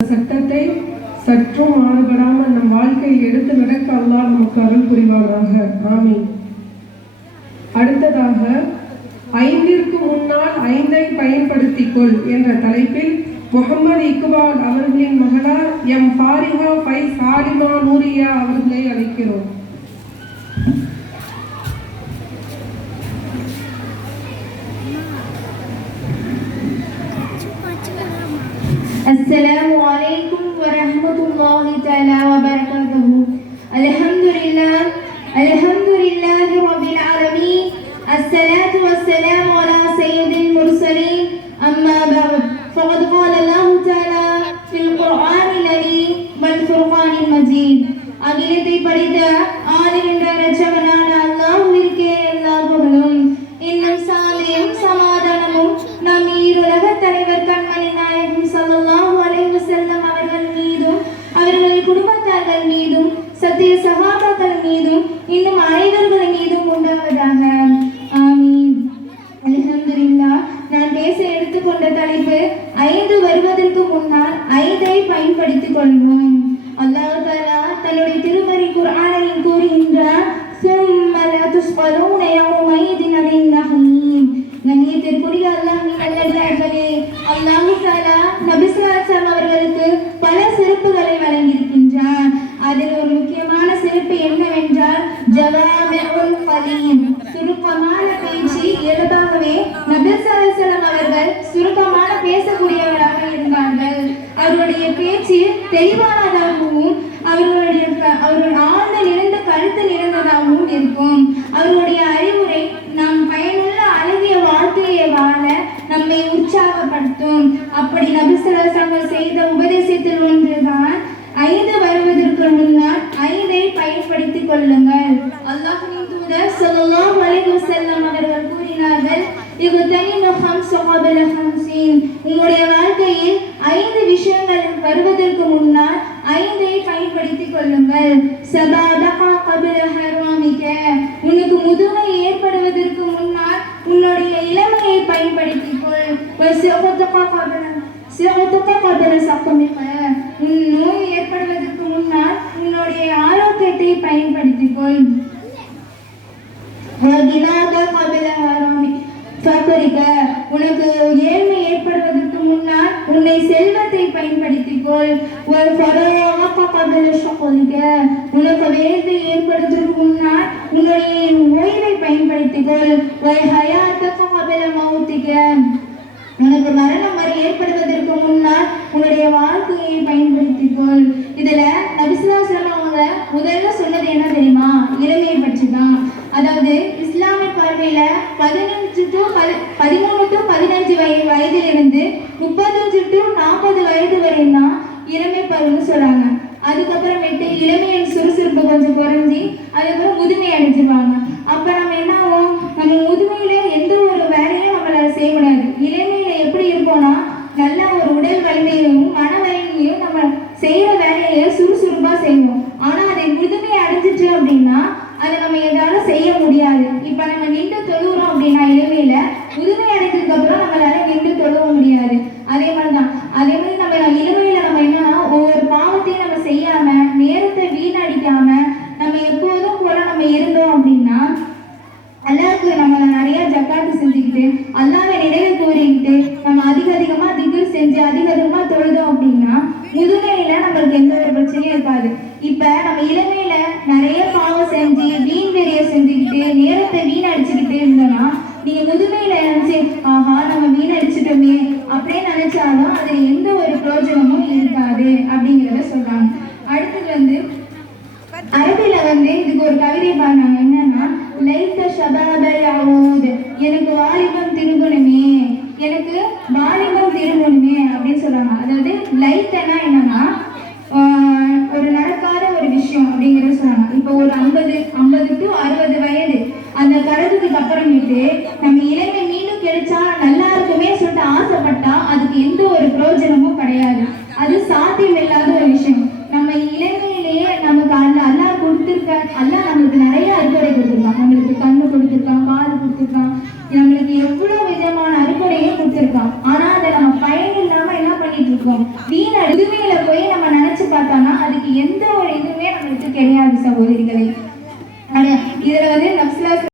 சட்டத்தை சற்றும் மாறுபடாமல் நம் வாழ்க்கையில் எடுத்து நடக்க அல்லாஹ் நமக்கு அருள் புரிவானாக. ஆமீன். அடுத்ததாக, ஐந்திற்கு முன்னால் ஐந்தை பயன்படுத்திக் கொள் என்ற தலைப்பில் முகமது இக்பால் அவர்களின் மகளார் எம் ஃபாரிஹா ஃபை சாலிமா நூரியா அவர்களை அழைக்கிறோம். السلام عليكم ورحمة الله تعالى وبركاته. الحمد لله رب العالمين. الصلاة والسلام على سيد المرسلين. أما بعد فقد قال الله تعالى في القرآن الكريم والفرقان المجيد. அகிலத்தை படைத்த ஆளுகின்ற இரட்சகனான அல்லாஹ்விற்கே எல்லா புகழும் இன்னும் சாந்தியும் சமாதானமும் நம் ஈருலக தலைவர் கண்மணி நாயகம் ஸல்லல்லாஹு அலைஹி வஸல்லம் அவர்கள் மீதும் அவர்களின் குடும்பத்தார்கள் மீதும் சத்திய சஹாபாக்கள் மீதும் இன்னும் அனைவர்கள் மீதும் உண்டாவதாக. ஆமீன். அல்ஹம்துலில்லாஹ். நான் பேச எடுத்துக்கொண்ட தலைப்பு 5 வருவதற்கு முன்னால் 5ஐ பயன்படுத்திக் கொள்வோம். அல்லாஹ் தஆலா தன்னுடைய திருமறை குர்ஆனில் கூறுகின்றார், சும்ம லா துஸ்அலூன யௌமைதின் அனின் நஹீம். கண்ணியத்திற்குரிய அல்லாஹ்வின் நல்லடியார்களே, அல்லாஹ் தஆலா நபி ஸல்லல்லாஹு அலைஹி வஸல்லம் அவர்களுக்கு பல சிறப்புகளை வழங்கியிருக்கின்றார். அதில் ஒரு முக்கியமான சிறப்பு என்னவென்றால் ஜவாமிஉல் கலீம், சுருக்கமான பேச்சு. இயல்பாகவே நபி ஸல்லல்லாஹு அலைஹி வஸல்லம் அவர்கள் சுருக்கமான பேசக்கூடியவராக இருந்தார்கள். அவருடைய பேச்சு தெளிவானதாகவும் அவர்களுடைய ஆழ்ந்த நிறைந்த கருத்து நிறைந்ததாகவும் இருக்கும். அவர்களுடைய அறிவுரை நம் பயனுள்ள அழகிய வாழ்க்கையை வாழ நம்மை உற்சாகப்படுத்தும். அப்படி நபி ஸல்லல்லாஹு அலைஹி வஸல்லம் செய்த உபதேசத்தில் ஒன்றுதான் 5 வருவதற்கு முன்னால் 5ஐ பயன்படுத்திக் கொள்ளுங்கள். அல்லாஹ்வின் தூதர் ஸல்லல்லாஹு அலைஹி வஸல்லம் அவர்கள் கூறினார்கள், இகுதனினு ஹம்ஸ கபல ஹம்ஸின். உங்களுடைய வாழ்க்கையில் 5 விஷயங்கள் வருவதற்கு முன்னால் 5ஐ பயன்படுத்திக் கொள்ளுங்கள். சபாதகா கபல ஹராமிக. உனக்கு முதுமை ஏற்படுவதற்கு முன்னால் உன்னுடைய இளமையை பயன்படுத்திக் கொள். வஸிஅதகா கபல சக்கமிக. உன் நோய் ஏற்படுவதற்கு முன்னால் உன்னுடைய ஆரோக்கியத்தை பயன்படுத்திக் கொள். உனக்கு ஏழ்மை ஏற்படுவதற்கு முன்னால் உன்னை செல்வத்தை பயன்படுத்திக் கொள். உனக்கு வேலை ஏற்படுவதற்கு முன்னால் உன்னுடைய ஓய்வை பயன்படுத்திக் கொள். உனக்கு மரணம் வரை ஏற்படுவதற்கு முன்னால் உன்னுடைய வாழ்க்கையை பயன்படுத்திக் கொள். இதுல நபி ஸல்லல்லாஹு அலைஹி வஸல்லம் அவங்க முதல்ல சொன்னது என்ன தெரியுமா? இளமையை பற்றி தான். அதாவது இஸ்லாமிய பார்வையில 13 to 15 வயதிலிருந்து 35 to 40 வயது வரை தான் இளமை பருவம்னு சொல்றாங்க. அதுக்கப்புறமேட்டு இளமையின் சுறுசுறுப்பு கொஞ்சம் குறைஞ்சி அதுக்கப்புறம் முதுமை அடைஞ்சிருவாங்க. அப்ப நம்ம என்ன ஆகும்? நம்ம முதுமையில எந்த ஒரு வேலையும் நம்மளால செய்ய முடியாது. இளமையில எப்படி இருப்போம்னா நல்ல ஒரு உடல் வலிமையும் மன வலிமையும் நம்ம செய்யற வேலையை சுறுசுறுப்பா செய்வோம். ஆனா அதை முதுமை அடைஞ்சிட்டு அப்படின்னா அதை நம்ம எதால செய்ய முடியாது. இப்ப நம்ம நின்று தொழுகிறோம் அப்படின்னா இளமையில, முதுமை அடைஞ்சதுக்கு அப்புறம் நம்மளால நின்று தொழுவ முடியாது. அதே மாதிரிதான். அதே மாதிரி நம்ம இளமையில நம்ம என்னன்னா ஒவ்வொரு பாவத்தையும் நம்ம செய்யாம நேரத்தை வீணடிக்காம நம்ம எப்போதும் போல நம்ம இருந்தோம் அப்படின்னா அல்லாஹ்க்கு நம்ம நிறைய ஜக்காத்து செஞ்சுக்கிட்டு அல்லாஹ்வை நினைவு கூறிக்கிட்டு நம்ம அதிகமா திக்ர் செஞ்சு அதிகமா தொழுதோம் அப்படின்னா முதுமையில நம்மளுக்கு எந்த ஒரு பிரச்சனையும் இருக்காது. இப்ப நம்ம இளமையில நிறைய பாவம் செஞ்சு வீண் வெறிய செஞ்சுக்கிட்டு நேரத்தை வீணடிச்சுக்கிட்டு இருந்தோம்னா நீங்க முதுமையில நினைச்சு ஆஹா நம்ம வீணடிச்சுட்டோமே அப்படியே நினைச்சாலும் அதுல எந்த ஒரு பிரயோஜனமும் இருக்காது அப்படிங்கிறத சொல்றாங்க. அடுத்தது அரபில இதுக்கு ஒரு கவிதை பாடினாங்க. என்னன்னா, லைத்த ஷபாப யஊத், எனக்கு வாலிபம் திரும்பணுமே, எனக்கு வாலிபம் திரும்பணுமே அப்படின்னு சொல்றாங்க. அதாவது லைத்தனா என்னன்னா ஒரு நடக்காத ஒரு விஷயம் அப்படிங்கிறத சொல்றாங்க. இப்போ ஒரு 50 போய் நம்ம நினைச்சு பார்த்தோம்னா அதுக்கு எந்த ஒரு இதுவுமே நம்மளுக்கு கிடையாது சகோதரிகளே. இதுல வந்து